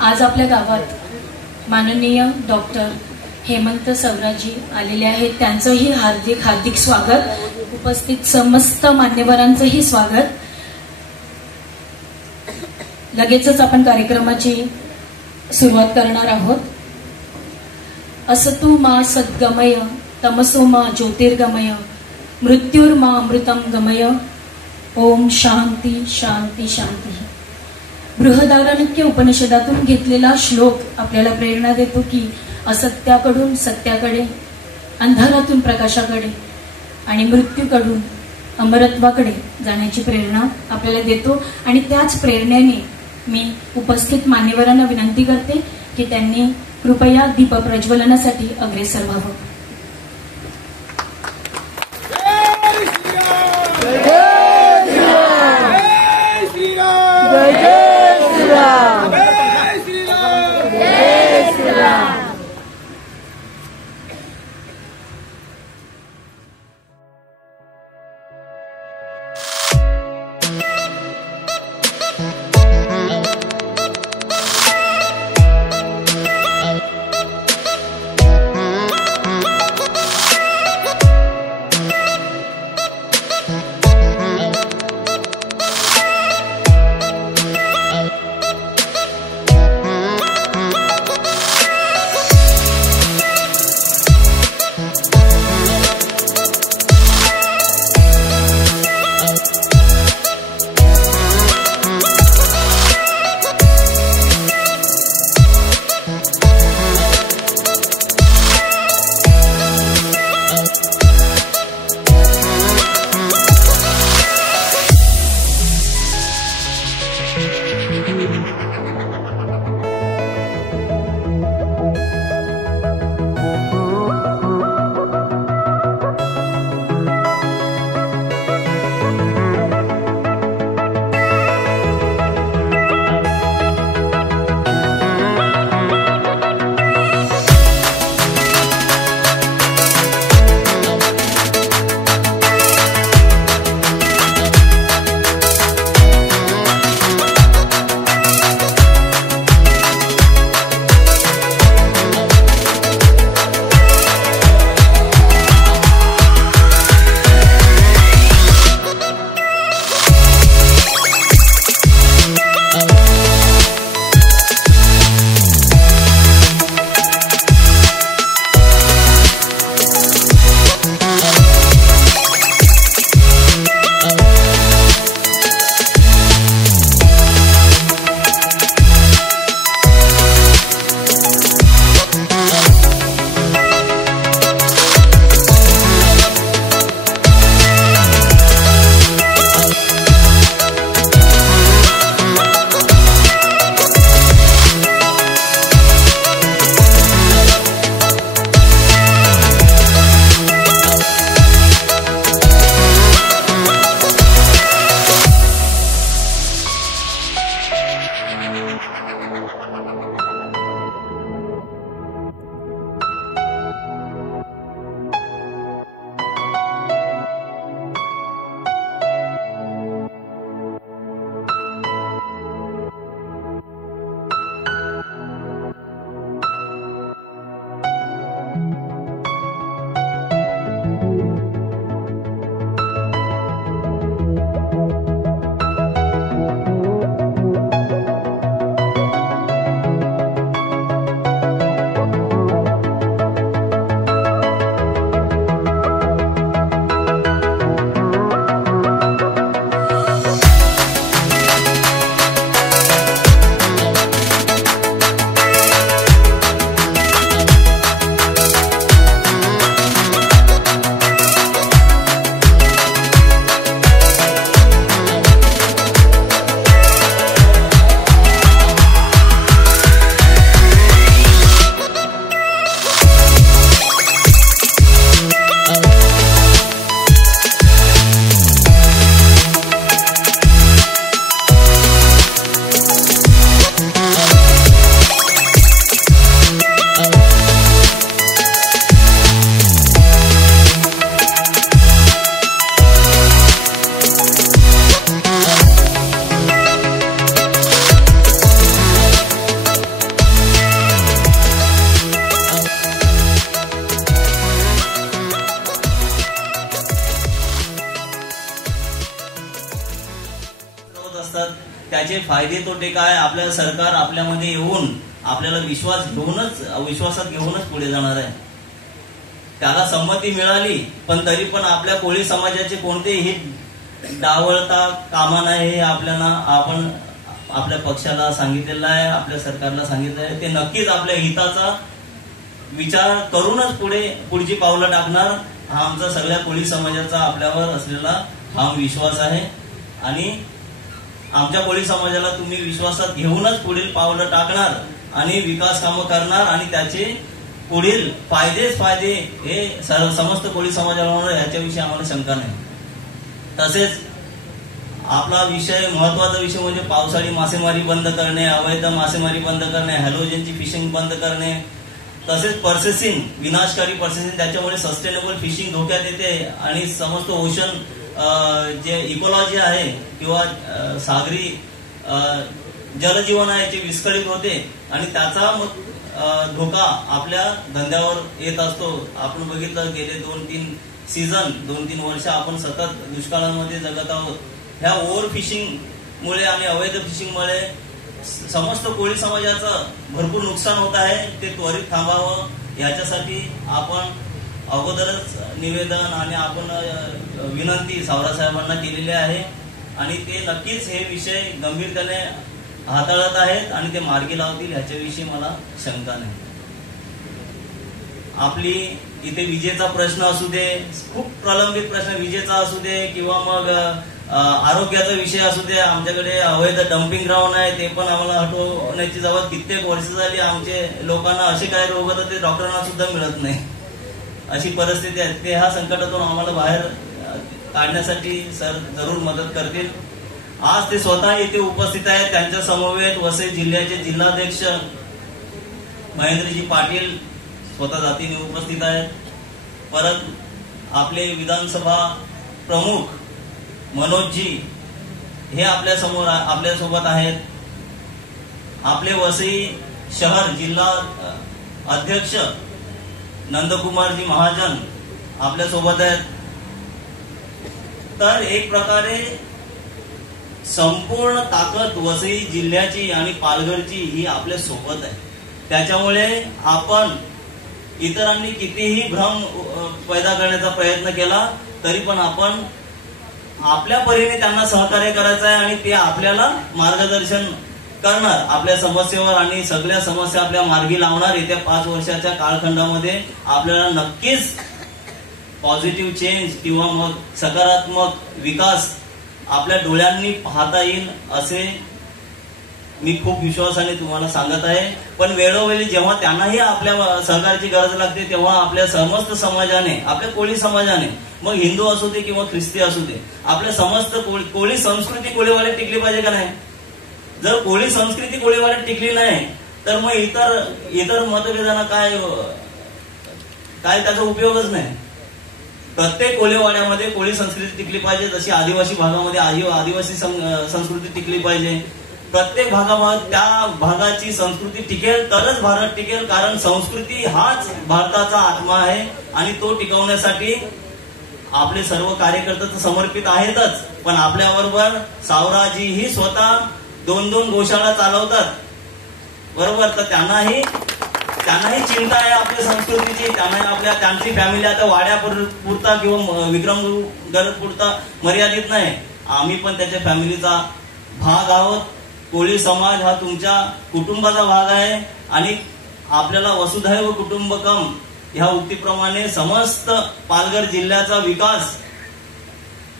आज आपल्या गावात माननीय डॉक्टर हेमंत सवराजी आलेले आहेत. त्यांचंही हार्दिक हार्दिक स्वागत. उपस्थित समस्त मान्यवरांचंही स्वागत. लगेचच आपण कार्यक्रमाची सुरुवात करणार आहोत. असतु मा सद्गमय तमसो मा ज्योतिर्गमय मृत्युर्मा अमृतम गमय. ओम शांती शांती शांती. बृहदारण्यक उपनिषदातून घेतलेला श्लोक आपल्याला प्रेरणा देतो की असत्याकडून सत्याकडे, अंधारातून प्रकाशाकडे आणि मृत्यूकडून अमरत्वाकडे जाण्याची प्रेरणा आपल्याला देतो. आणि त्याच प्रेरणेने मी उपस्थित मान्यवरांना विनंती करते की त्यांनी कृपया दीप प्रज्वलनासाठी अग्रेसर व्हावं. असतात, त्याचे फायदे तोटे काय, आपल्याला सरकार आपल्यामध्ये येऊन आपल्याला विश्वासात घेऊनच पुढे जाणार आहे. त्याला संमती मिळाली, पण तरी पण आपल्या कोळी समाजाचे कोणतेही डावळता कामा नाही हे आपण आपल्या पक्षाला सांगितलेलं आहे, आपल्या सरकारला सांगितलं आहे. ते नक्कीच आपल्या हिताचा विचार करूनच पुढची पावलं टाकणार. हा आमचा सगळ्या कोळी समाजाचा आपल्यावर असलेला ठाम विश्वास आहे. आणि आमच्या कोळी समाजाला तुम्ही विश्वासात घेऊनच पुढील पावलं टाकणार आणि विकास कामं करणार आणि त्याचे पुढील फायदे हे समस्त कोळी समाजाला होणार, याच्याविषयी आम्हाला शंका नाही. तसेच आपला महत्वाचा विषय म्हणजे पावसाळी मासेमारी बंद करणे, अवैध मासेमारी बंद करणे, हॅलोजनची फिशिंग बंद करणे, तसेच पर्सेसिंग, विनाशकारी पर्सेसिंग, त्याच्यामुळे सस्टेनेबल फिशिंग धोक्यात येते आणि समस्त ओशन जे इकोलॉजी आहे किंवा सागरी जलजीवन आहे ते विस्कळीत होते आणि त्याचा धोका आपल्या धंद्यावर येत असतो. आपण बघितलं गेले 2-3 वर्ष आपण सतत दुष्काळामध्ये जगत आहोत. ह्या ओव्हर फिशिंग मुळे आणि अवैध फिशिंग मुळे समस्त कोळी समाजाचं भरपूर नुकसान होत आहे. ते त्वरित थांबावं याच्यासाठी आपण अगोदरच निवेदन आणि आपण विनंती सावरासाहेबांना केलेली आहे आणि ते नक्कीच हे विषय गंभीरतेने हाताळत आहेत आणि ते मार्गी लावतील याच्याविषयी मला शंका नाही. आपली इथे विजेचा प्रश्न असू दे, खूप प्रलंबित प्रश्न विजेचा असू दे किंवा मग आरोग्याचा विषय असू दे, आमच्याकडे अवैध डम्पिंग ग्राउंड आहे ते पण आम्हाला हटवण्याची जवळ कित्येक वर्ष झाली. आमचे लोकांना असे काही रोग होतात ते डॉक्टरांना सुद्धा मिळत नाही, अशी परिस्थिती आहे. ते ह्या संकटातून आम्हाला बाहेर काढण्यासाठी सर जरूर मदत करतील. आज ते स्वतः इथे उपस्थित आहेत. त्यांच्या समवेत वसई जिल्ह्याचे जिल्हाध्यक्ष महेंद्रजी पाटील स्वतः जातीने उपस्थित आहेत. परत आपले विधानसभा प्रमुख मनोजजी हे आपल्यासोबत आहेत. आपले वसई शहर जिल्हा अध्यक्ष नंदकुमारजी महाजन आपल्यासोबत आहेत. तर एक प्रकारे संपूर्ण ताकद वसई जिल्ह्याची आणि पालघरची ही आपल्या सोबत आहे. त्याच्यामुळे आपण इतरांनी कितीही भ्रम पैदा करण्याचा प्रयत्न केला तरी पण आपण आपल्या परीने त्यांना सहकार्य करायचं आहे आणि ते आपल्याला मार्गदर्शन करणार आपल्या समस्येवर आणि सगळ्या समस्या आपल्या मार्गी लावणार. येत्या 5 वर्षाच्या कालखंडामध्ये आपल्याला नक्कीच पॉझिटिव्ह चेंज किंवा मग सकारात्मक विकास आपल्या डोळ्यांनी पाहता येईल असे मी खूप विश्वासाने तुम्हाला सांगत आहे. पण वेळोवेळी जेव्हा त्यांनाही आपल्या सहकार्याची गरज लागते तेव्हा आपल्या समस्त समाजाने, आपल्या कोळी समाजाने, मग हिंदू असू दे किंवा ख्रिस्ती असू दे, आपल्या समस्त कोळी संस्कृती कोळीवाड्यात टिकली पाहिजे का नाही? जर कोळी संस्कृती कोळीवाड्यात टिकली नाही तर मग इतर मतभेदांना काय त्याचा उपयोगच नाही. प्रत्येक कोळीवाड्यामध्ये कोळी संस्कृती टिकली पाहिजे, जशी आदिवासी भागामध्ये आदिवासी संस्कृती टिकली पाहिजे. प्रत्येक भागाभाग त्या भागाची संस्कृती टिकेल तरच भारत टिकेल, कारण संस्कृती हाच भारताचा आत्मा आहे आणि तो टिकवण्यासाठी आपले सर्व कार्यकर्ते तर समर्पित आहेतच, पण आपल्याबरोबर सावराजीही स्वतः 2-2 गोशाळा चालवतात, बरोबर. तर त्यांनाही चिंता आहे आपल्या संस्कृतीची. त्यांची फॅमिली आता वाड्यापुरता किंवा विक्रमगड पुरता मर्यादित नाही. आम्ही पण त्याच्या फॅमिलीचा भाग आहोत. कोळी समाज हा तुमच्या कुटुंबाचा भाग आहे आणि आपल्याला वसुधैव कुटुंबकम ह्या उक्तीप्रमाणे समस्त पालघर जिल्ह्याचा विकास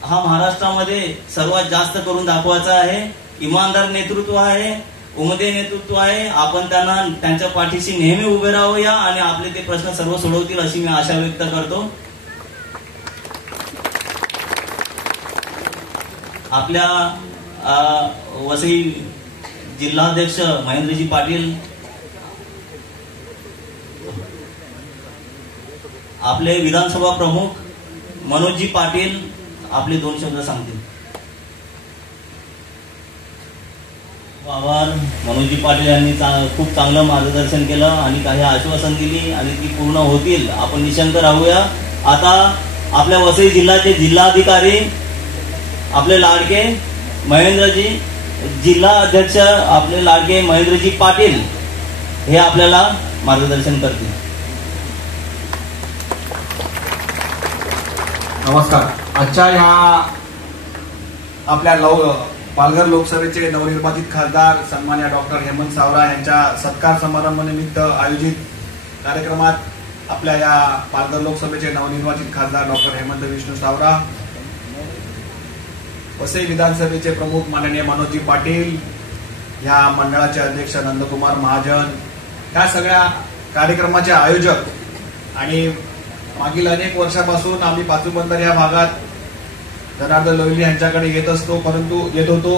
हा महाराष्ट्रामध्ये सर्वात जास्त करून दाखवायचा आहे. इमानदार नेतृत्व आहे, उमदे नेतृत्व आहे. आपण त्यांच्या पाठीशी नेहमी उभे राहूया आणि आपले ते प्रश्न सर्व सोडवतील अशी मी आशा व्यक्त करतो. आपल्या वसई जिल्हाध्यक्ष महेंद्रजी पाटील, आपले विधानसभा प्रमुख मनोजजी पाटील आपले 2 शब्द सांगतील. आभार. मनोजजी पाटील यांनी खूप चांगलं मार्गदर्शन केलं आणि काही आश्वासन दिली आणि ती पूर्ण होतील, आपण निशंक राहूया. आता आपल्या वसई जिल्ह्याचे जिल्हाधिकारी आपले लाडके महेंद्रजी जिल्हा अध्यक्ष आपले लाडके महेंद्रजी पाटील हे आपल्याला मार्गदर्शन करतील. नमस्कार. आजच्या ह्या आपल्या पालघर लोकसभेचे नवनिर्वाचित खासदार सन्मान्य डॉक्टर हेमंत सावरा यांच्या सत्कार समारंभानिमित्त आयोजित कार्यक्रमात आपल्या या पालघर लोकसभेचे नवनिर्वाचित खासदार डॉक्टर हेमंत विष्णू सावरा, वसई विधानसभेचे प्रमुख माननीय मनोजजी पाटील, या मंडळाचे अध्यक्ष नंदकुमार महाजन, या सगळ्या कार्यक्रमाचे आयोजक आणि मागील अनेक वर्षापासून आम्ही पाचूबंदर या भागात जनार्दन लोहिली यांच्याकडे येत होतो,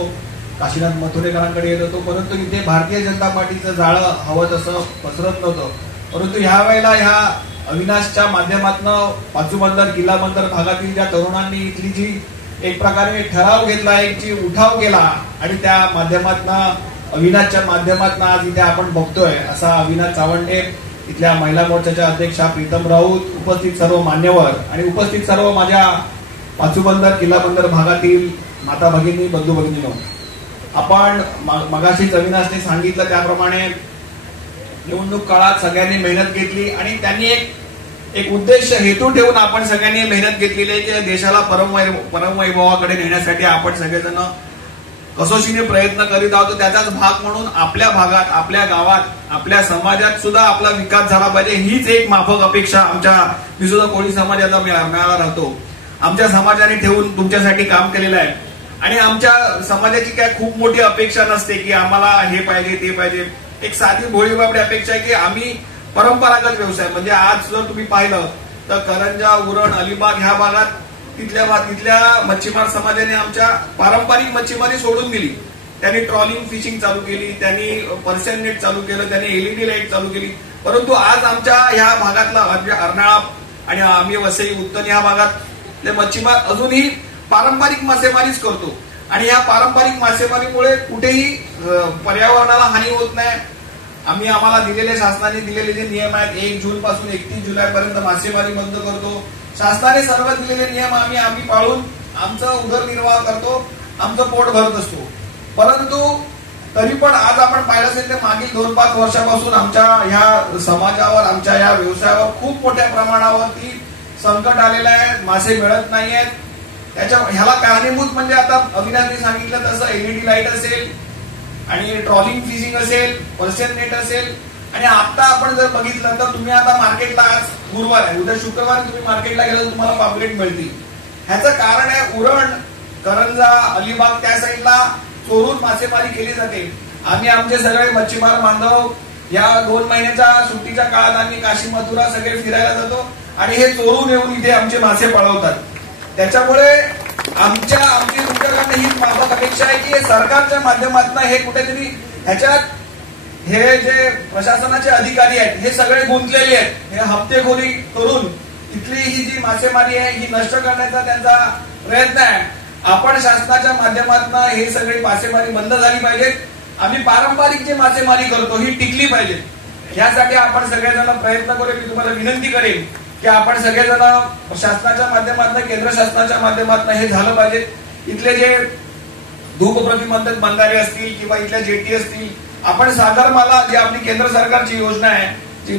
काशीनाथ मथुरेकरांकडे येत होतो, परंतु इथे भारतीय जनता पार्टीचं जाळं हवं तसं पसरत नव्हतं. परंतु ह्या वेळेला ह्या अविनाशच्या माध्यमातून पाचूबंदर किल्ला बंदर भागातील ज्या तरुणांनी इथली जी एक प्रकारे ठराव घेतला, एक जी उठाव केला आणि त्या माध्यमातून अविनाशच्या माध्यमातून आज इथे आपण बघतोय असा अविनाश चावंडे, इथल्या महिला मोर्चाच्या अध्यक्षा प्रीतम राऊत, उपस्थित सर्व मान्यवर आणि उपस्थित सर्व माझ्या पाचूबंदर किल्ला बंदर भागातील माता भगिनी, बंधू भगिनींनो, आपण मगाशीच अविनाशने सांगितलं त्याप्रमाणे निवडणूक काळात सगळ्यांनी मेहनत घेतली आणि त्यांनी एक उद्देश हेतू ठेवून आपण सगळ्यांनी मेहनत घेतलेली आहे की देशाला परमवैभवाकडे नेण्यासाठी आपण सगळेजण कसोशीने प्रयत्न करीत आहोत. त्याचाच भाग म्हणून आपल्या भागात, आपल्या गावात, आपल्या समाजात सुद्धा आपला विकास झाला पाहिजे, हीच एक माफक अपेक्षा मी सुद्धा कोळी समाजाचा मिळाला राहतो. आमच्या समाजाने ठेवून तुमच्यासाठी काम केलेलं आहे आणि आमच्या समाजाची काय खूप मोठी अपेक्षा नसते की आम्हाला हे पाहिजे ते पाहिजे. एक साधी भोळी बाबडी अपेक्षा आहे की आम्ही परंपरागत व्यवसाय म्हणजे आज जर तुम्ही पाहिलं तर करंजा, उरण, अलिबाग ह्या भागात तिथल्या मच्छीमार समाजाने आमच्या पारंपरिक मच्छीमारी सोडून दिली. त्यांनी ट्रॉलिंग फिशिंग चालू केली, त्यांनी पर्सन नेट चालू केलं, त्यांनी एलईडी लाईट चालू केली. परंतु आज आमच्या ह्या भागातला अर्नाळा आणि आम्ही वसई उत्तर ह्या भागातले मच्छीमार अजूनही पारंपरिक मासेमारीच करतो आणि या पारंपरिक मासेमारीमुळे कुठेही पर्यावरणाला हानी होत नाही. आम्हाला दिलेले शासनाने दिलेले जे नियम आहेत 1 जून पासून 31 जुलैपर्यंत मासेमारी बंद करतो. शासनाने सर्व दिलेले नियम आम्ही पाळून आमचं उदरनिर्वाह करतो, आमचं पोट भरत असतो. परंतु तरी पण आज आपण पाहिलं असेल तर मागील 2-5 वर्षापासून आमच्या ह्या समाजावर, आमच्या ह्या व्यवसायावर खूप मोठ्या प्रमाणावरती संकट आलेलं आहे. मासे मिळत नाहीयेत. ह्याला कारणीभूत म्हणजे आता अविनाशने सांगितलं तसं एलईडी लाईट असेल आणि ट्रॉलिंग फिशिंग असेल, पर्सन नेट असेल आणि आता आपण जर बघितलं तर तुम्ही आता मार्केटला, आज गुरुवार आहे, उद्या शुक्रवार तुम्ही मार्केटला गेला तर तुम्हाला पापलेट मिळतील. ह्याचं कारण आहे उरण, करंजा, अलिबाग त्या साईडला चोरून मासेमारी केली जाते. आम्ही आमचे सगळे मच्छीमार बांधव या 2 महिन्याच्या सुट्टीच्या काळात आम्ही काशी मथुरा सगळे फिरायला जातो आणि हे चोरून येऊन इथे आमचे मासे पळवतात. त्याच्यामुळे आमची तुमच्याकडनं ही माफक अपेक्षा आहे की सरकारच्या माध्यमातून हे कुठेतरी ह्याच्यात हे जे प्रशासनाचे अधिकारी आहेत हे सगळे गुंतलेले आहेत. हे हप्तेखोरी करून इथली ही जी मासेमारी आहे ही नष्ट करण्याचा त्यांचा प्रयत्न आहे. आपण शासनाच्या माध्यमातून हे सगळी मासेमारी बंद झाली पाहिजे. आम्ही पारंपरिक जी मासेमारी करतो ही टिकली पाहिजे. यासाठी आपण सगळेजण प्रयत्न करू. मी तुम्हाला विनंती करेन की आपण सगळेजण शासनाच्या माध्यमातून, केंद्र शासनाच्या माध्यमातून हे झालं पाहिजे. इथले जे धूप प्रतिबंधक बंधारे असतील किंवा इथल्या जेटी असतील, आपण सागरमाला जी आपली केंद्र सरकारची योजना आहे, जी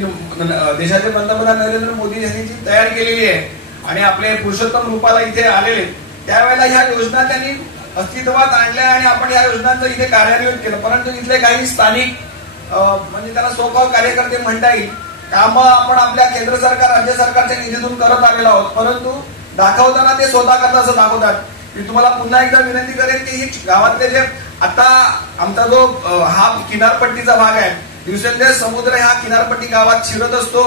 देशाचे पंतप्रधान नरेंद्र मोदी यांनी जी तयार केलेली आहे आणि आपले पुरुषोत्तम रूपाला इथे आलेले, त्यावेळेला ह्या योजना त्यांनी अस्तित्वात आणल्या आणि आपण या योजनांचं इथे कार्यान्वित केलं. परंतु इथले काही स्थानिक म्हणजे त्याला सोकाव कार्यकर्ते म्हणता येईल, कामं आपण आपल्या केंद्र सरकार, राज्य सरकारच्या निधीतून करत आलेलो आहोत, परंतु दाखवताना ते स्वतः करतात असं दाखवतात. मी तुम्हाला पुन्हा एकदा विनंती करेन की ही गावातले जे आता आमचा जो हा किनारपट्टीचा भाग आहे, दिवसेंदिवस समुद्र ह्या किनारपट्टी गावात शिरत असतो,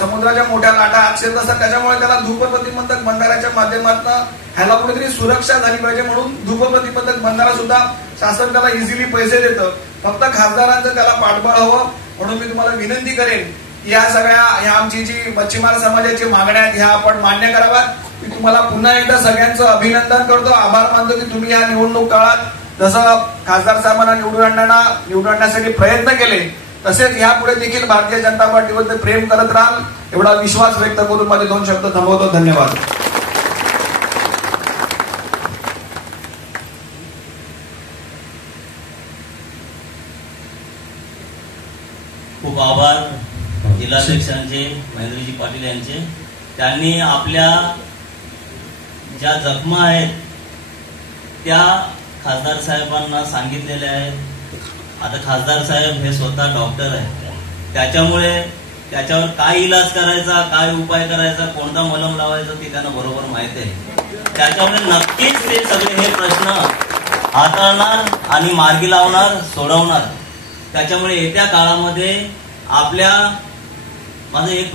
समुद्राच्या मोठ्या लाटा आत शिरत असतात. त्याच्यामुळे त्याला धूप प्रतिबंधक बंधाऱ्याच्या माध्यमातून ह्याला कुठेतरी सुरक्षा झाली पाहिजे, म्हणून धूप प्रतिबंधक बंधारा सुद्धा शासन त्याला इझिली पैसे देतं. फक्त खासदारांचं त्याला पाठबळ हवं. म्हणून मी तुम्हाला विनंती करेन की या सगळ्या ह्या आमची जी मच्छीमार समाजाची मागण्या आहेत ह्या आपण मान्य कराव्यात. मी तुम्हाला पुन्हा एकदा सगळ्यांचं अभिनंदन करतो, आभार मानतो की तुम्ही या निवडणूक काळात जसं खासदार साहेबांना निवडून आणण्यासाठी प्रयत्न केले तसेच यापुढे देखील भारतीय जनता पार्टीबद्दल प्रेम करत राहाल, एवढा विश्वास व्यक्त करून माझे 2 शब्द थांबवतो. धन्यवाद. जिल्हाध्यक्षांचे महेंद्रजी पाटील यांचे, त्यांनी आपल्या ज्या जखमा आहेत त्या खासदार साहेबांना सांगितलेल्या आहेत. आता खासदार साहेब हे स्वतः डॉक्टर आहे, त्याच्यामुळे त्याच्यावर काय इलाज करायचा, काय उपाय करायचा, कोणता मलम लावायचा ते त्यांना बरोबर माहिती आहे. त्याच्यामुळे नक्कीच ते सगळे हे प्रश्न हाताळणार आणि मार्गी लावणार, सोडवणार. त्याच्यामुळे येत्या काळामध्ये आपल्या माझा एक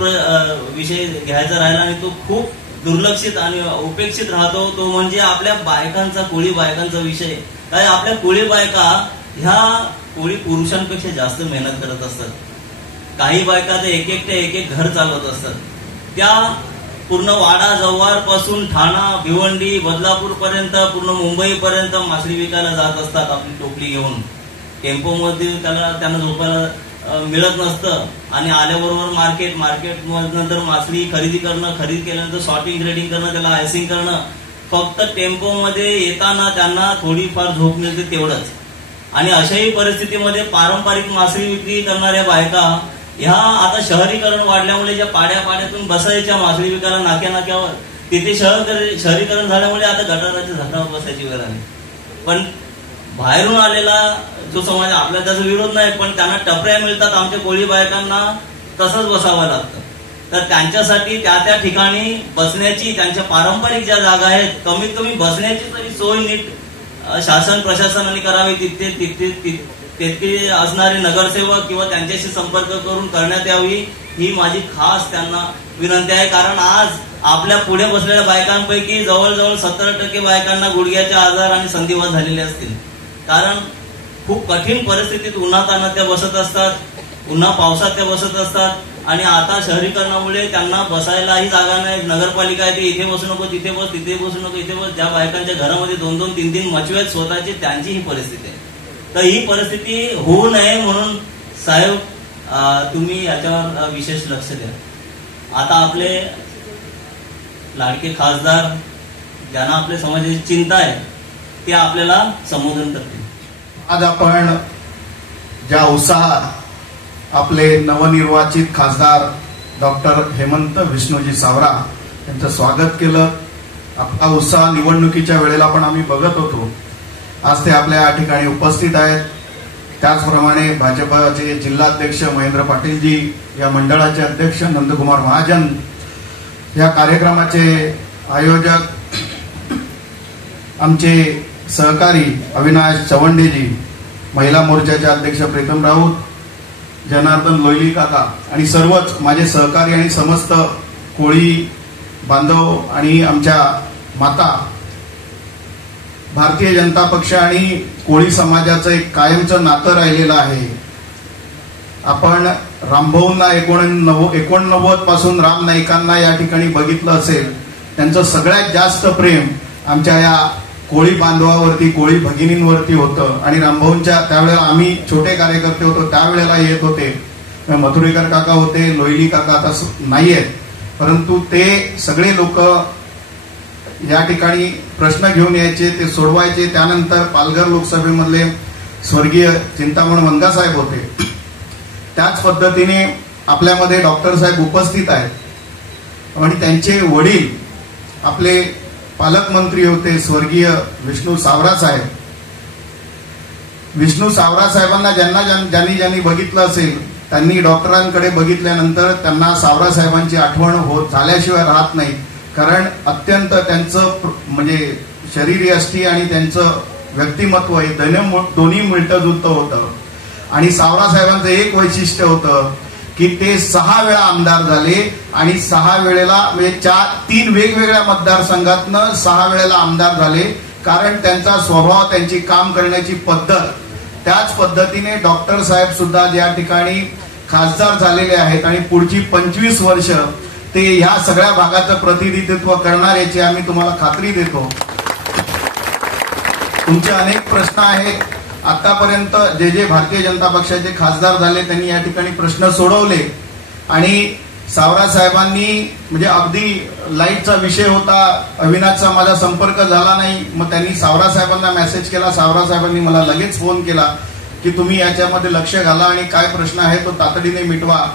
विषय घ्यायचा राहिला आणि तो खूप दुर्लक्षित आणि उपेक्षित राहतो, तो म्हणजे आपल्या बायकांचा, कोळी बायकांचा विषय. काय आपल्या कोळी बायका ह्या कोळी पुरुषांपेक्षा जास्त मेहनत करत असतात. काही बायका ते एक घर चालवत असतात. त्या पूर्ण वाडा जव्हार पासून ठाणा, भिवंडी, बदलापूर पर्यंत, पूर्ण मुंबई पर्यंत मासळी विकायला जात असतात आपली टोपली घेऊन. टेम्पो मध्ये त्यांना झोपायला मिळत नसतं आणि आल्याबरोबर मार्केट नंतर मासळी खरेदी करणं, खरेदी केल्यानंतर सॉर्टिंग ग्रेडिंग करणं, त्याला आयसिंग करणं. फक्त टेम्पो मध्ये येताना त्यांना थोडीफार झोप मिळते तेवढंच. आणि अशाही परिस्थितीमध्ये पारंपरिक मासळी विक्री करणाऱ्या बायका ह्या आता शहरीकरण वाढल्यामुळे ज्या पाड्यातून बसायच्या मासळी विकायला नाक्यावर, तिथे शहरीकरण झाल्यामुळे आता गटाराच्या झाडावर बसायची वेळ आली. पण बाहेरून आलेला जो समाज, आपला त्याचा विरोध नाही, पण त्यांना टपऱ्या मिळतात. आमच्या कोळी बायकांना तसंच बसावं लागतं. तर त्यांच्यासाठी त्या ठिकाणी बसण्याची, त्यांच्या पारंपरिक ज्या जागा आहेत, कमीत कमी बसण्याची तरी सोय नीट शासन प्रशासनाने करावी. तिथे असणारे नगरसेवक किंवा त्यांच्याशी संपर्क करून करण्यात यावी, ही माझी खास त्यांना विनंती आहे. कारण आज आपल्या पुढे बसलेल्या बायकांपैकी जवळजवळ 70% बायकांना गुडघ्याचे आजार आणि संधिवात झालेले असतील. कारण खूप कठीण परिस्थितीत उन्हातान्हात त्या बसत असतात, उन्हा पावसात त्या बसत असतात. आणि आता शहरीकरणामुळे त्यांना बसायलाही जागा नाही. नगरपालिका आहे, इथे बसू नको, तिथे बस, तिथे बसू नको, इथे बस. ज्या बायकांच्या घरामध्ये 2-2, 3-3 मचवे आहेत स्वतःची, त्यांची ही परिस्थिती आहे. तर ही परिस्थिती होऊ नये म्हणून साहेब तुम्ही याच्यावर विशेष लक्ष द्या. आता आपले लाडके खासदार, ज्यांना आपल्या समाजाची चिंता आहे, ते आपल्याला संबोधन करतील. आज आपण ज्या उत्साहात आपले नवनिर्वाचित खासदार डॉक्टर हेमंत विष्णूजी सावरा यांचं स्वागत केलं. आपला उत्साह निवडणुकीच्या वेळेला पण आम्ही बघत होतो. आज ते आपल्या या ठिकाणी उपस्थित आहेत. त्याचप्रमाणे भाजपचे जिल्हाध्यक्ष महेंद्र पाटीलजी, या मंडळाचे अध्यक्ष नंदकुमार महाजन, या कार्यक्रमाचे आयोजक आमचे सहकारी अविनाश चवंडेजी, महिला मोर्चाचे अध्यक्ष प्रीतम राऊत, जनार्दन लोयली काका आणि सर्वच माझे सहकारी आणि समस्त कोळी बांधव आणि आमच्या माता. भारतीय जनता पक्ष आणि कोळी समाजाचं एक कायमचं नातं राहिलेलं आहे. आपण रामभाऊंना 89 पासून राम नाईकांना या ठिकाणी बघितलं असेल. त्यांचं सगळ्यात जास्त प्रेम आमच्या या कोळी बांधवावरती, कोळी भगिनींवरती होतं. आणि रामभाऊंच्या त्यावेळेला आम्ही छोटे कार्यकर्ते होतो, त्यावेळेला येत होते. मथुरेकर काका होते, लोयली काका आता नाही आहेत, परंतु ते सगळे लोक या ठिकाणी प्रश्न घेऊन यायचे, ते सोडवायचे. त्यानंतर पालघर लोकसभेमधले स्वर्गीय चिंतामण मंगासाहेब होते. त्याच पद्धतीने आपल्यामध्ये डॉक्टर साहेब उपस्थित आहेत आणि त्यांचे वडील आपले पालकमंत्री होते, स्वर्गीय विष्णू सावरा साहेब. विष्णू सावरा साहेबांना ज्यांनी बघितलं असेल, त्यांनी डॉक्टरांकडे बघितल्यानंतर त्यांना सावरा साहेबांची आठवण होत झाल्याशिवाय राहत नाही. कारण अत्यंत त्यांचं म्हणजे शरीरयष्टी आणि त्यांचं व्यक्तिमत्व हे दोन्ही मिळतं जुळतं होतं. आणि सावरा साहेबांचं एक वैशिष्ट्य होतं की ते 6 वेळा आमदार झाले आणि 6 वेळेला म्हणजे 3 वेगवेगळ्या मतदारसंघातनं 6 वेळेला आमदार झाले. कारण त्यांचा स्वभाव, त्यांची काम करण्याची पद्धत. त्याच पद्धतीने डॉक्टर साहेब सुद्धा या ठिकाणी खासदार झालेले आहेत आणि पुढची 25 वर्ष ते ह्या सगळ्या भागाचं प्रतिनिधित्व करणार याची आम्ही तुम्हाला खात्री देतो. तुमचे अनेक प्रश्न आहेत. आतापर्यंत जे भारतीय जनता पक्षाचे खासदार झाले त्यांनी या ठिकाणी प्रश्न सोडवले आणि सावरा साहेबांनी म्हणजे अगदी लाईटचा विषय होता, अविनाशचा माझा संपर्क झाला नाही. मग त्यांनी सावरा साहेबांना मेसेज केला. सावरा साहेबांनी मला लगेच फोन केला की तुम्ही याच्यामध्ये लक्ष घाला आणि काय प्रश्न आहे तो तातडीने मिटवा.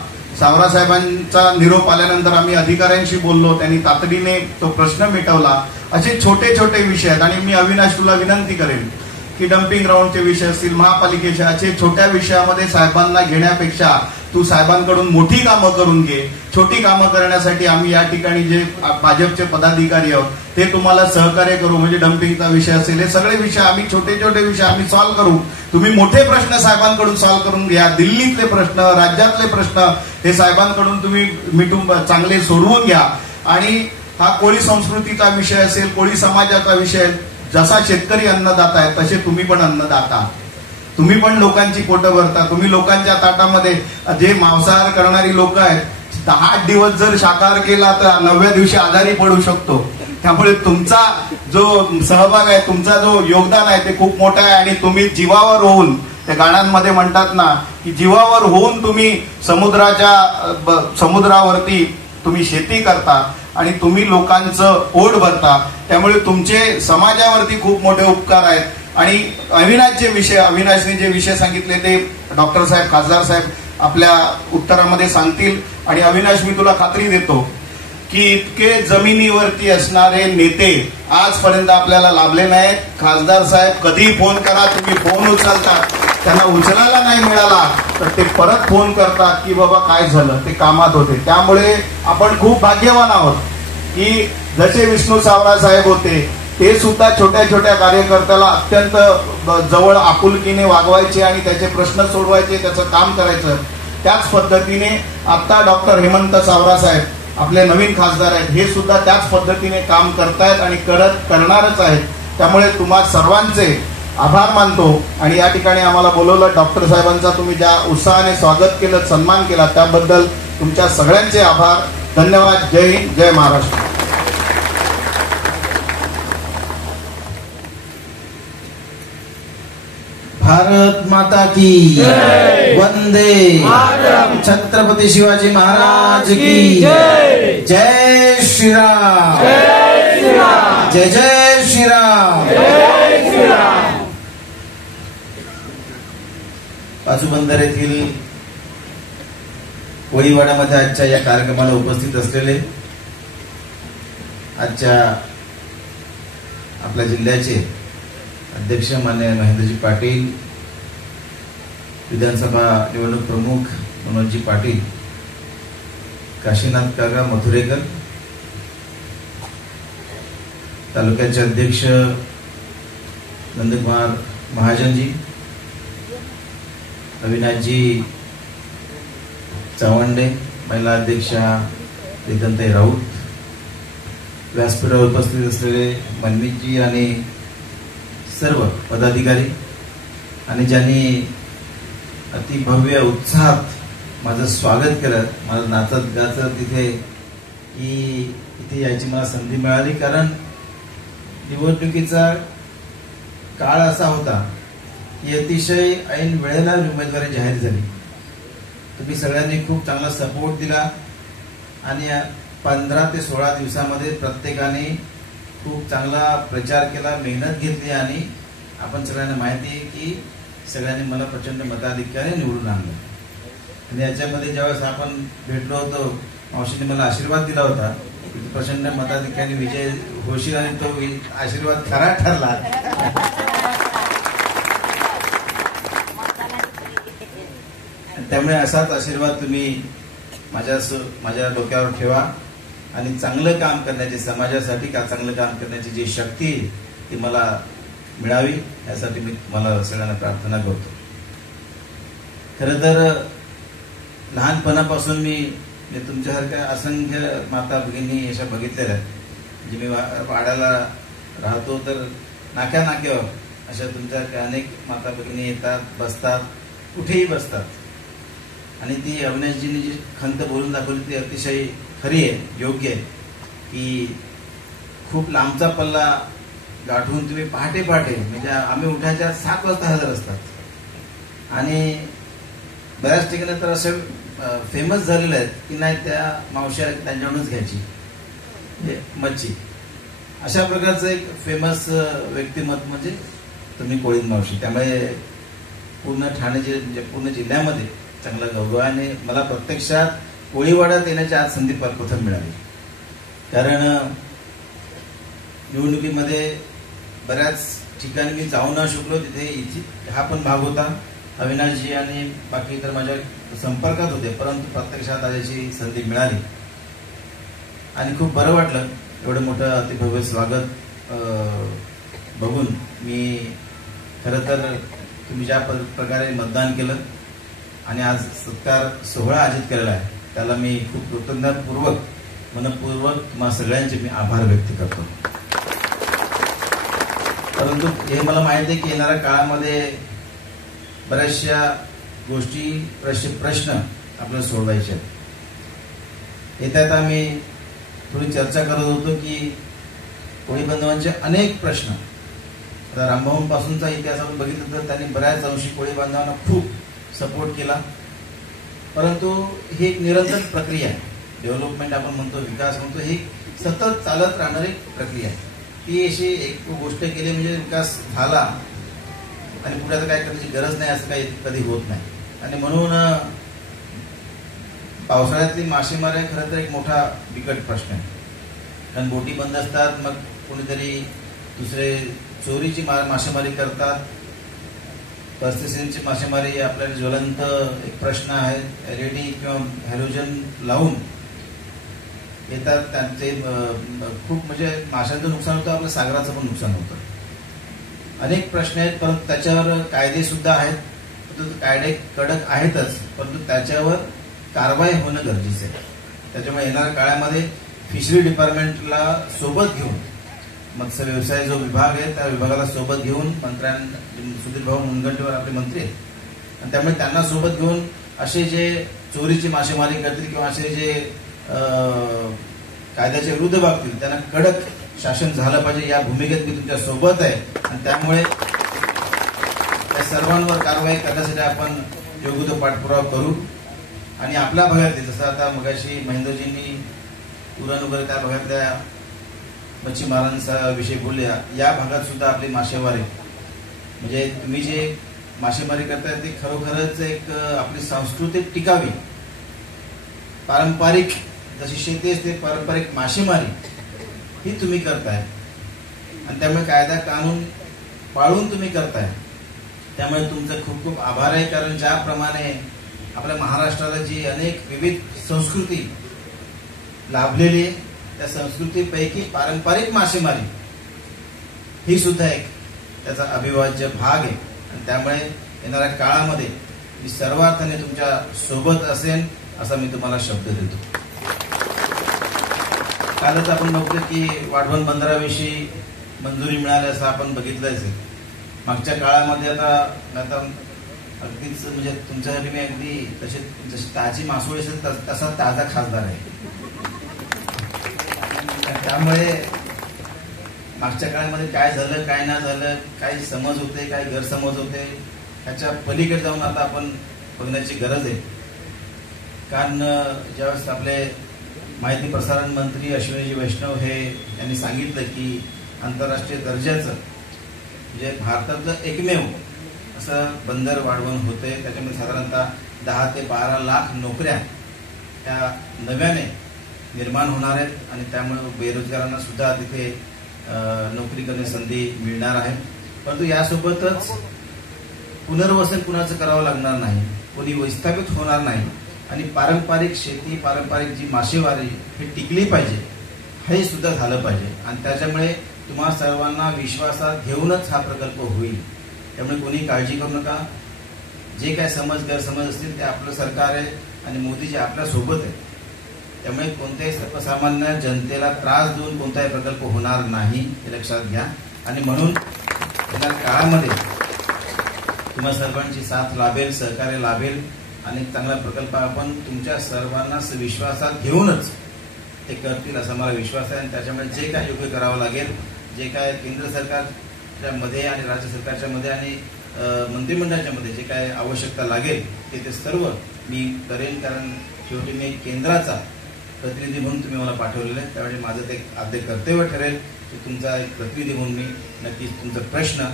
सावरासाहेबांचा निरोप आल्यानंतर आम्ही अधिकाऱ्यांशी बोललो, त्यांनी तातडीने तो प्रश्न मिटवला. असे छोटे छोटे विषय आहेत. आणि मी अविनाश तुला विनंती करेन की डम्पिंग ग्राउंडचे विषय असतील, महापालिकेचे, असे छोट्या विषयामध्ये साहेबांना घेण्यापेक्षा तू साहेबांकडून मोठी कामं करून घे. छोटी कामं करण्यासाठी आम्ही या ठिकाणी जे भाजपचे पदाधिकारी आहोत ते तुम्हाला सहकार्य करू. म्हणजे डम्पिंगचा विषय असेल, हे सगळे विषय आम्ही छोटे छोटे विषय आम्ही सॉल्व्ह करू. तुम्ही मोठे प्रश्न साहेबांकडून सॉल्व्ह करून घ्या. दिल्लीतले प्रश्न, राज्यातले प्रश्न हे साहेबांकडून तुम्ही मिटून चांगले सोडवून घ्या. आणि हा कोळी संस्कृतीचा विषय असेल, कोळी समाजाचा विषय, जसा शेतकरी अन्नदाता आहे तसे तुम्ही पण अन्नदाता. तुम्ही पण लोकांची पोटं भरता. तुम्ही लोकांच्या ताटामध्ये जे मांसाहार करणारी लोक आहेत, 10 दिवस जर शाकाहार केला तर 9व्या दिवशी आजारी पडू शकतो. त्यामुळे तुमचा जो सहभाग आहे, तुमचा जो योगदान आहे ते खूप मोठं आहे. आणि तुम्ही जीवावर होऊन, त्या गाण्यांमध्ये म्हणतात ना की जीवावर होऊन तुम्ही समुद्रावरती तुम्ही शेती करता आणि तुम्ही लोकांचं पोट भरता. त्यामुळे तुमचे समाजावरती खूप मोठे उपकार आहेत. आणि अविनाशने जे विषय सांगितले ते डॉक्टर साहेब, खासदार साहेब आपल्या उत्तरामध्ये सांगतील. आणि अविनाश, मी तुला खात्री देतो की इतके जमिनीवरती असणारे नेते आजपर्यंत आपल्याला लाभले नाहीत. खासदार साहेब कधी फोन करा, तुम्ही फोन उचलता, त्यांना उचलायला नाही मिळाला तर ते परत फोन करतात की बाबा काय झालं, ते कामात होते. त्यामुळे आपण खूप भाग्यवान आहोत की जसे विष्णू सावरा साहेब होते ते सुद्धा छोट्या छोट्या कार्यकर्त्याला अत्यंत जवळ आपुलकीने वागवायचे आणि त्याचे प्रश्न सोडवायचे, त्याचं काम करायचं. त्याच पद्धतीने आता डॉक्टर हेमंत सावरा साहेब आपले नवीन खासदार आहेत, हे सुद्धा त्याच पद्धतीने काम करतायत आणि करणारच आहेत. त्यामुळे तुम्हा सर्वांचे आभार मानतो. आणि या ठिकाणी आम्हाला बोलवलं, डॉक्टर साहेबांचा तुम्ही ज्या उत्साहाने स्वागत केलं, सन्मान केला, त्याबद्दल तुमच्या सगळ्यांचे आभार. धन्यवाद. जय हिंद, जय महाराष्ट्र. भारत माता की वंदे, छत्रपती शिवाजी महाराज की जय. जय श्रीराम, जय जय श्रीराम. पाचूबंदर येथील कोळीवाड्यामध्ये आजच्या या कार्यक्रमाला उपस्थित असलेले आजच्या आपल्या जिल्ह्याचे अध्यक्ष मान्य महेंद्रजी पाटील, विधानसभा निवडणूक प्रमुख मनोजजी पाटील, काशीनाथ काका मथुरेकर, तालुक्याचे अध्यक्ष नंदकुमार महाजनजी, अविनाशजी चव्हाणे, महिला अध्यक्षा रितनताई राऊत, व्यासपीठावर उपस्थित असलेले मनमीतजी आणि सर्व पदाधिकारी आणि ज्यांनी अतिभव्य उत्साहात माझं स्वागत केलं, मला नाचत गाचत इथे यायची मला संधी मिळाली. कारण निवडणुकीचा काळ असा होता की अतिशय ऐन वेळेला उमेदवारी जाहीर झाली. तुम्ही सगळ्यांनी खूप चांगला सपोर्ट दिला आणि 15 ते 16 दिवसामध्ये प्रत्येकाने खूप चांगला प्रचार केला, मेहनत घेतली आणि आपण सगळ्यांना माहिती आहे की सगळ्यांनी मला प्रचंड मताधिक्याने निवडून आणलं. आणि याच्यामध्ये ज्यावेळेस आपण भेटलो होतो, मावशीने मला आशीर्वाद दिला होता की प्रचंड मताधिक्याने विजय होशील आणि तो आशीर्वाद खरा ठरला. त्यामुळे असाच आशीर्वाद तुम्ही माझ्या डोक्यावर ठेवा आणि चांगलं काम करण्याची, समाजासाठी का चांगलं काम करण्याची जी शक्ती ती मला मिळावी यासाठी मी तुम्हाला सगळ्यांना प्रार्थना करतो. खरं तर लहानपणापासून मी तुमच्यासारख्या असंख्य माता भगिनी अशा बघितलेल्या आहेत. म्हणजे मी वाड्याला राहतो तर नाक्या नाक्यावर अशा तुमच्या अनेक माता भगिनी येतात, बसतात, कुठेही बसतात. आणि ती अविनाशजींनी जी खंत बोलून दाखवली ती अतिशय खरी आहे, योग्य आहे की खूप लांबचा पल्ला गाठून तुम्ही पहाटे म्हणजे आम्ही उठायच्या 7 वाजता हजर असतात. आणि बऱ्याच ठिकाणी तर असे फेमस झालेले आहेत की नाही त्या मावश्या त्यांच्याकडूनच घ्यायची मच्छी. अशा प्रकारचं एक फेमस व्यक्तिमत्व म्हणजे तुम्ही कोळीन मावशी. त्यामुळे पूर्ण ठाणे पूर्ण जिल्ह्यामध्ये चांगला गौरव आहे. आणि मला प्रत्यक्षात कोळीवाड्यात येण्याची आज संधी प्रथम मिळाली. कारण निवडणुकीमध्ये बऱ्याच ठिकाणी मी जाऊ न शकलो, तिथे हा पण भाग होता. अविनाशजी आणि बाकी इतर माझ्या संपर्कात होते, परंतु प्रत्यक्षात आल्याची संधी मिळाली आणि खूप बरं वाटलं. एवढं मोठं अतिभव्य स्वागत बघून मी खरं तर तुम्ही ज्या प्रकारे मतदान केलं आणि आज सत्कार सोहळा आयोजित केलेला आहे त्याला मी खूप कृतज्ञतापूर्वक मनपूर्वक तुम्हा सगळ्यांचे मी आभार व्यक्त करतो. परंतु हे मला माहिती आहे की येणाऱ्या काळामध्ये बऱ्याचशा गोष्टी, बरेचसे प्रश्न आपल्याला सोडवायचे आहेत. येत्यात आम्ही थोडी चर्चा करत होतो की कोळी बांधवांचे अनेक प्रश्न, आता रामभाऊंपासूनचा इतिहास आपण बघितलं तर त्यांनी बऱ्याच अंशी कोळी बांधवांना खूप सपोर्ट केला. परंतु ही एक निरंतर प्रक्रिया आहे. डेव्हलपमेंट आपण म्हणतो, विकास म्हणतो, ही सतत चालत राहणारी प्रक्रिया आहे. ती अशी एक गोष्ट केली म्हणजे विकास झाला आणि पुढे आता काय करण्याची गरज नाही असं काही कधी होत नाही. आणि म्हणून पावसाळ्यातली मासेमारी खरं तर एक मोठा बिकट प्रश्न आहे. कारण बोटी बंद असतात, मग कोणीतरी दुसरे चोरीची मासेमारी करतात. पर्सिस्टंटची मासेमारी आपल्याला ज्वलंत एक प्रश्न आहे. एलईडी किंवा हॅलोजन लावून येतात, त्यांचे खूप म्हणजे माशांचं नुकसान होतं, आपल्या सागराचं पण नुकसान होतं. अनेक प्रश्न आहेत, परंतु त्याच्यावर कायदे सुद्धा आहेत. कायदे कडक आहेतच, परंतु त्याच्यावर कारवाई होणं गरजेचं आहे. त्याच्यामुळे येणाऱ्या काळामध्ये फिशरी डिपार्टमेंटला सोबत घेऊन, मत्स्य व्यवसाय जो विभाग आहे त्या विभागाला सोबत घेऊन, सुधीर भाऊ मुनगंटीवार आपले मंत्री आहेत, आणि त्यामुळे त्यांना सोबत घेऊन असे जे चोरीची मासेमारी करतील किंवा असे जे कायद्याच्या विरुद्ध वागतील त्यांना कडक शासन झालं पाहिजे, या भूमिकेत मी तुमच्या सोबत आहे. आणि त्यामुळे त्या सर्वांवर कारवाई करण्यासाठी आपण योग्य तो पाठपुरावा करू. आणि आपल्या भागातले, जसं आता मगाशी महेंद्रजींनी उरण वगैरे त्या भागातल्या मच्छीमारांचा विषय बोलले, या भागात सुद्धा आपली मासेमारी म्हणजे तुम्ही जे मासेमारी करताय ते खरोखरच एक आपली सांस्कृतिक टिकावी, पारंपरिक जशी शेती असते पारंपरिक मासेमारी ही तुम्ही करताय. आणि त्यामुळे कायदा कानून पाळून तुम्ही करताय. त्यामुळे तुमचं खूप खूप आभार आहे. कारण ज्याप्रमाणे आपल्या महाराष्ट्राला जी अनेक विविध संस्कृती लाभलेली आहे, त्या संस्कृतीपैकी पारंपरिक मासेमारी ही सुद्धा एक त्याचा अविभाज्य भाग आहे. आणि त्यामुळे येणाऱ्या काळामध्ये मी सर्वार्थाने तुमच्या सोबत असेन असा मी तुम्हाला शब्द देतो. कालच आपण बघतो की वाढवण बंदराविषयी मंजुरी मिळाली असं आपण बघितलंच आहे. मागच्या काळामध्ये आता अगदीच म्हणजे तुमच्यासाठी मी अगदी जशी ताजी मासोळी असेल तसा ताजा खासदार आहे. त्यामुळे मागच्या काळामध्ये काय झालं, काय नाही झालं, काही समज होते, काही गैरसमज होते, त्याच्या पलीकडे जाऊन आता आपण बघण्याची गरज आहे. कारण ज्यावेळेस आपले माहिती प्रसारण मंत्री अश्विनीजी वैष्णव यांनी सांगितलं की आंतरराष्ट्रीय दर्जाचं म्हणजे भारतातलं एकमेव असं बंदर वाढवण होते, त्याच्यामध्ये साधारणतः 10 ते 12 लाख नोकऱ्या त्या नव्याने निर्माण होणार आहेत. आणि त्यामुळे बेरोजगारांना सुद्धा तिथे नोकरी करण्याची संधी मिळणार आहे. परंतु यासोबतच पुनर्वसन कुणाचं करावं लागणार नाही, कोणी विस्थापित होणार नाही. आणि पारंपरिक शेती, पारंपरिक जी मासेमारी ही टिकली पाहिजे, हे सुद्धा झालं पाहिजे. आणि त्याच्यामुळे तुम्हा सर्वांना विश्वासात घेऊनच हा प्रकल्प होईल. त्यामुळे कोणी काळजी करू नका. जे काय समज गैरसमज असतील ते आपलं सरकार आहे आणि मोदीजी आपल्या सोबत आहे. त्यामुळे कोणत्याही सर्वसामान्य जनतेला त्रास देऊन कोणताही प्रकल्प होणार नाही हे लक्षात घ्या. आणि म्हणून या काळामध्ये तुम्हा सर्वांची साथ लाभेल, सहकार्य लाभेल आणि चांगला प्रकल्प आपण तुमच्या सर्वांना विश्वासात घेऊनच ते करतील असा मला विश्वास आहे. आणि त्याच्यामुळे जे काय योग्य करावं लागेल, जे काय केंद्र सरकारच्या मध्ये आणि राज्य सरकारच्या मध्ये आणि मंत्रिमंडळाच्या मध्ये जे काय आवश्यकता लागेल ते सर्व मी करेन. कारण शेवटी मी केंद्राचा प्रतिनिधी म्हणून तुम्ही मला पाठवलेलं आहे, त्यावेळी माझं ते आद्य कर्तव्य ठरेल की तुमचा एक प्रतिनिधी म्हणून मी नक्कीच तुमचा प्रश्न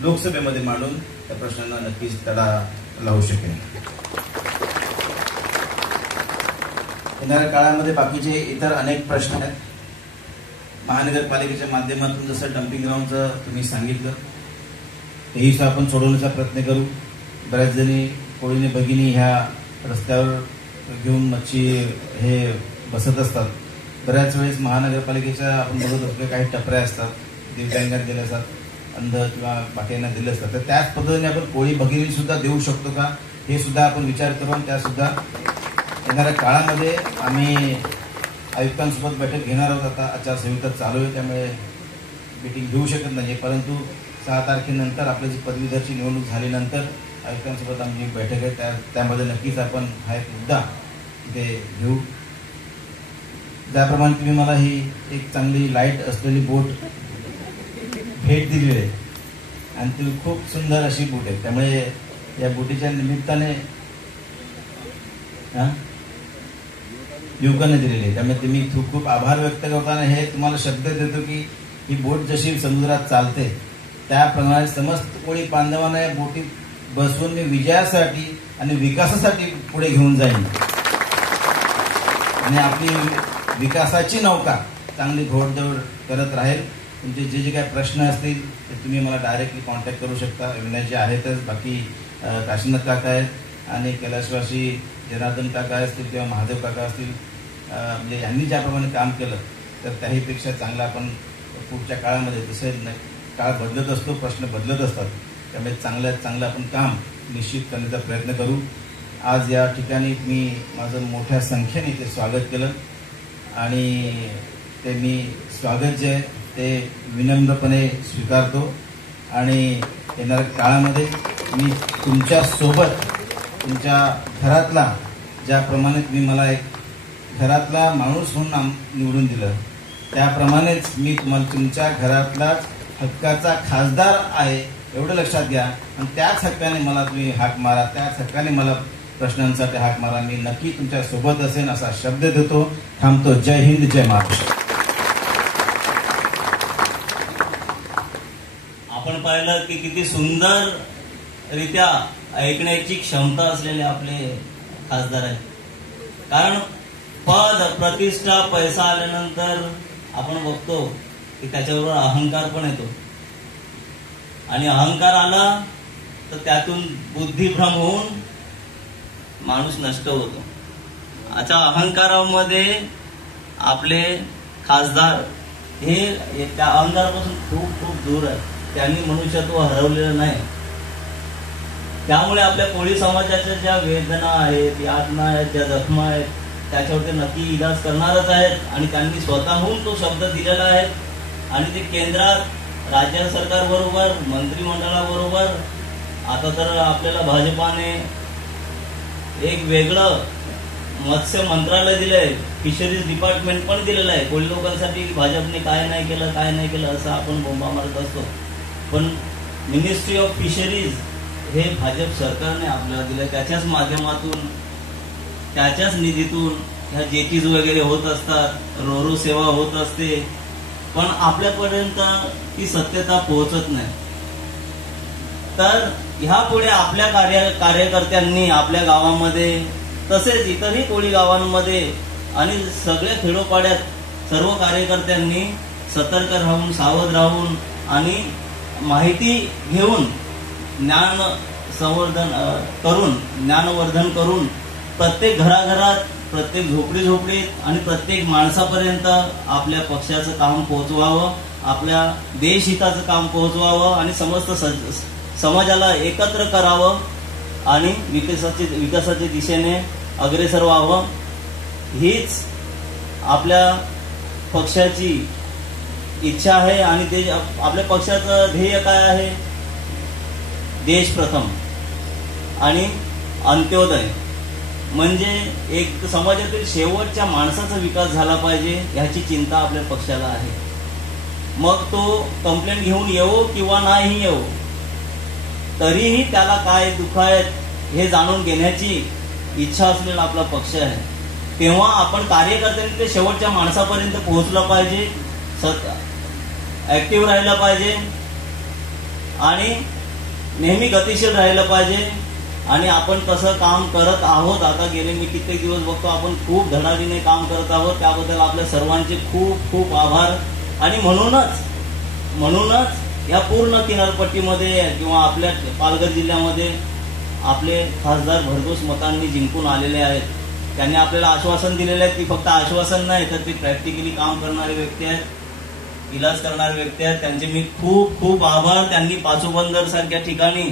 लोकसभेमध्ये मांडून त्या प्रश्नांना नक्कीच तडा लावू शकेन. येणाऱ्या काळामध्ये बाकीचे इतर अनेक प्रश्न आहेत. महानगरपालिकेच्या माध्यमातून जसं डम्पिंग ग्राउंडचं तुम्ही सांगितलं, तेही सुद्धा आपण सोडवण्याचा प्रयत्न करू. बऱ्याच जणी कोळीने भगिनी ह्या रस्त्यावर घेऊन मच्छी हे बसत असतात. बऱ्याच वेळेस महानगरपालिकेच्या आपण बघत असतो काही टपऱ्या असतात, दिव्यांगांना दिल्या असतात, अंध किंवा बाकींना दिले असतात. तर त्याच पद्धतीने आपण कोळी भगिनी सुद्धा देऊ शकतो का, हे सुद्धा आपण विचार करून त्या सुद्धा येणाऱ्या काळामध्ये आम्ही आयुक्तांसोबत बैठक घेणार आहोत. आता आचारसंहिता चालू आहे, त्यामुळे मीटिंग घेऊ शकत नाही, परंतु 6 तारखेनंतर आपली जी पदवीधरची निवडणूक झाल्यानंतर आयुक्तांसोबत आमची बैठक आहे, त्यामध्ये नक्कीच आपण हा एक मुद्दा इथे घेऊ. ज्याप्रमाणे तुम्ही मला ही एक चांगली लाईट असलेली बोट भेट दिली आहे आणि ती खूप सुंदर अशी बोट आहे, त्यामुळे या बोटीच्या निमित्ताने युवकांना दिलेली आहे, त्यामुळे तुम्ही खूप खूप आभार व्यक्त करताना हे तुम्हाला शब्द देतो की ही बोट जशी समुद्रात चालते त्याप्रमाणे समस्त कोळी बांधवांना या बोटीत बसवून मी विजयासाठी आणि विकासासाठी पुढे घेऊन जाईन आणि आपली विकासाची नौका चांगली घोडदौड करत राहील. तुमचे जे जे काही प्रश्न असतील ते तुम्ही मला डायरेक्टली कॉन्टॅक्ट करू शकता. विनयजी आहेतच, बाकी काशीनाथ काका आहेत आणि कैलासवासी जनार्दन काका असतील किंवा महादेव काका असतील, म्हणजे यांनी ज्याप्रमाणे काम केलं तर त्याहीपेक्षा चांगलं आपण पुढच्या काळामध्ये, तसं काळ बदलत असतो, प्रश्न बदलत असतात, त्यामुळे चांगल्यात चांगलं आपण काम निश्चित करण्याचा प्रयत्न करू. आज या ठिकाणी मी माझं मोठ्या संख्येने ते स्वागत केलं आणि ते मी स्वागत जे आहे ते विनम्रपणे स्वीकारतो आणि येणाऱ्या काळामध्ये मी तुमच्यासोबत तुमच्या घरातला, ज्याप्रमाणे तुम्ही मला एक घरातला माणूस म्हणून निवडून दिलं, त्याप्रमाणेच मी तुम्हाला तुमच्या घरातलाच हक्काचा खासदार आहे एवढं लक्षात घ्या आणि त्याच हक्काने मला तुम्ही हाक मारा, त्याच हक्काने मला प्रश्नांसाठी हाक मारा. मी नक्की तुमच्या सोबत असेल असा शब्द देतो. थांबतो. जय हिंद, जय महाराष्ट्र. आपण पाहिलं की किती सुंदर रित्या ऐकण्याची क्षमता असलेले आपले खासदार आहेत. कारण पद, प्रतिष्ठा, पैसा आल्यानंतर आपण बघतो की त्याच्याबरोबर अहंकार पण येतो आणि अहंकार आला तर त्यातून बुद्धिभ्रम होऊन माणूस नष्ट होतो. आता अहंकारामध्ये आपले खासदार हे त्या अहंकारापासून खूप खूप दूर आहे. त्यांनी मनुष्यत्व हरवलेलं नाही. त्यामुळे आपल्या कोळी समाजाच्या ज्या वेदना आहेत, यातना आहेत, ज्या जखमा आहेत, त्याच्यावर ते नक्की इलाज करणारच आहेत आणि त्यांनी स्वतःहून तो शब्द दिलेला आहे आणि ते केंद्रात राज्य सरकारबरोबर, मंत्रिमंडळाबरोबर, आता तर आपल्याला भाजपाने एक वेगळं मत्स्य मंत्रालय दिलंय, फिशरीज डिपार्टमेंट पण दिलेलं आहे. कोळी लोकांसाठी भाजपने काय नाही केलं असं आपण बोंबा मारत असतो, पण मिनिस्ट्री ऑफ फिशरीज हे भाजप सरकारने आपल्याला दिलं. त्याच्याच माध्यमातून, त्याच्याच निधीतून ह्या जेटीज वगैरे होत असतात, रोरो सेवा होत असते, पण आपल्यापर्यंत ती सत्यता पोहोचत नाही. तर ह्या पुढे आपल्या कार्यकर्त्यांनी आपल्या गावामध्ये, तसेच इतरही कोळी गावांमध्ये आणि सगळ्या खेडोपाड्यात सर्व कार्यकर्त्यांनी सतर्क राहून, सावध राहून आणि माहिती घेऊन ज्ञान संवर्धन करून, ज्ञानवर्धन करून प्रत्येक घराघरात, प्रत्येक झोपडीत आणि प्रत्येक माणसापर्यंत आपल्या पक्षाचं काम पोहोचवावं, आपल्या देशहिताचं काम पोहोचवावं आणि समस्त समाजाला एकत्र करावं आणि विकासाच्या दिशेने अग्रेसर व्हावं. हीच आपल्या पक्षाची इच्छा आहे आणि ते आपल्या पक्षाचं ध्येय काय आहे? देश प्रथम आणि अंत्योदय, म्हणजे एक समाजातील शेवटच्या माणसाचा विकास झाला पाहिजे ह्याची चिंता आपल्या पक्षाला आहे. मग तो कंप्लेंट घेऊन येवो किंवा नाही येवो, तरीही त्याला काय दुःख आहेत हे जाणून घेण्याची इच्छा असलेला आपला पक्ष आहे. तेव्हा आपण कार्यकर्त्यांनी ते शेवटच्या माणसापर्यंत पोहोचलं पाहिजे, ऍक्टिव्ह राहिलं पाहिजे आणि नेहमी गतिशील राहिलं पाहिजे आणि आपण तसं काम करत आहोत. आता गेले मी कित्येक दिवस बघतो आपण खूप धडाडीने काम करत आहोत. त्याबद्दल आपल्या सर्वांचे खूप खूप आभार. आणि म्हणूनच या पूर्ण किनारपट्टीमध्ये किंवा आपल्या पालघर जिल्ह्यामध्ये आपले खासदार भरघोस मतांनी जिंकून आलेले आहेत. त्यांनी आपल्याला आश्वासन दिलेले आहे. ती फक्त आश्वासन नाही तर ती प्रॅक्टिकली काम करणारे व्यक्ती आहेत, इलाज करणारे व्यक्ती आहेत. त्यांचे मी खूप खूप आभार. त्यांनी पाचोबंदर सारख्या ठिकाणी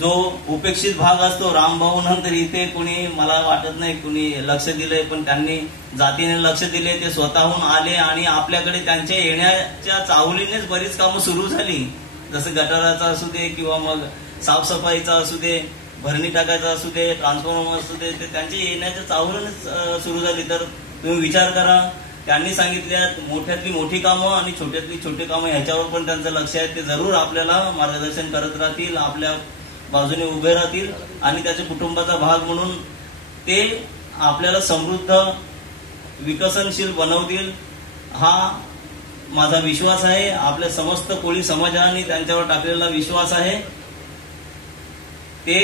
जो उपेक्षित भाग असतो, रामभाऊ नंतर इथे कोणी मला वाटत नाही कोणी लक्ष दिलंय, पण त्यांनी जातीने लक्ष दिले. ते स्वतःहून आले आणि आपल्याकडे त्यांच्या येण्याच्या चाहुलीनेच बरीच कामं सुरू झाली. जसं गटाराचा असू दे किंवा मग साफसफाईचा असू दे, भरणी टाकायचा असू दे, ट्रान्सफॉर्मर असू दे, ते त्यांच्या येण्याच्या चाहुलीनेच सुरू झाली. तर तुम्ही विचार करा, त्यांनी सांगितल्यात मोठ्यातली मोठी कामं आणि छोट्यातली छोटी कामं ह्याच्यावर पण त्यांचं लक्ष आहे. ते जरूर आपल्याला मार्गदर्शन करत राहतील, आपल्या बाजूने उभे राहतील आणि त्याच्या कुटुंबाचा भाग म्हणून ते आपल्याला समृद्ध विकसनशील बनवतील हा माझा विश्वास आहे. आपल्या समस्त कोळी समाजाने त्यांच्यावर टाकलेला विश्वास आहे. ते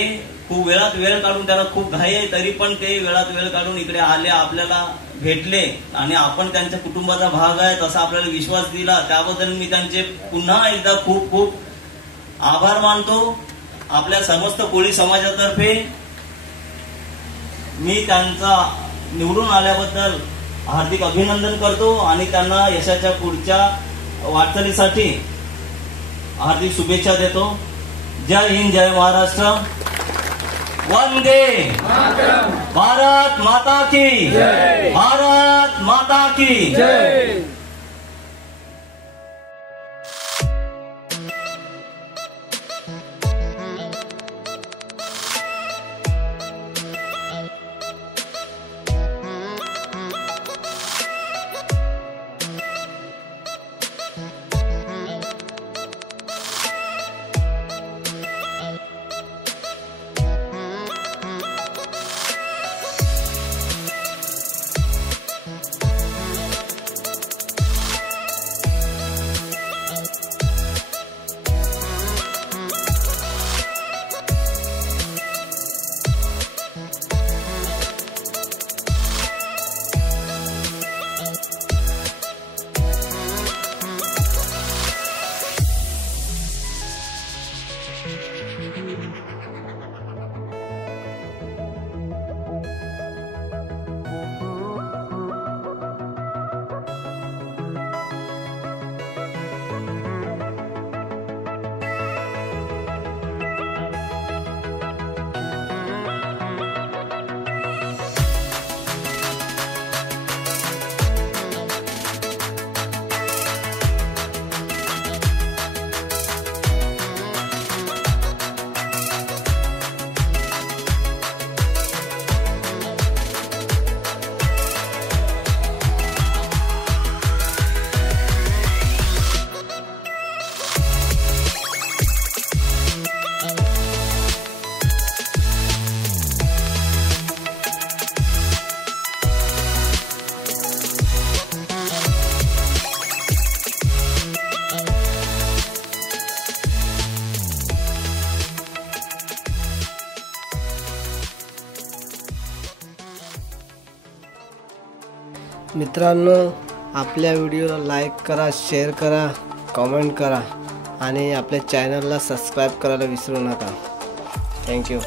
खूप वेळात वेळ काढून, त्याला खूप घाई आहे तरी पण ते वेळात वेळ काढून इकडे आले, आपल्याला भेटले आणि आपण त्यांच्या कुटुंबाचा भाग आहे तसा आपल्याला विश्वास दिला. त्याबद्दल मी त्यांचे पुन्हा एकदा खूप खूप आभार मानतो. आपल्या समस्त कोळी समाजातर्फे मी त्यांचा निवडून आल्याबद्दल हार्दिक अभिनंदन करतो आणि त्यांना यशाच्या पुढच्या वाटचालीसाठी हार्दिक शुभेच्छा देतो. जय हिंद, जय महाराष्ट्र, वंदे भारत माता की जय, भारत माता की जय. मित्रांनो, आपल्या व्हिडिओला लाईक करा, शेअर करा, कमेंट करा आणि आपल्या चॅनलला सबस्क्राईब करायला विसरू नका. थँक्यू.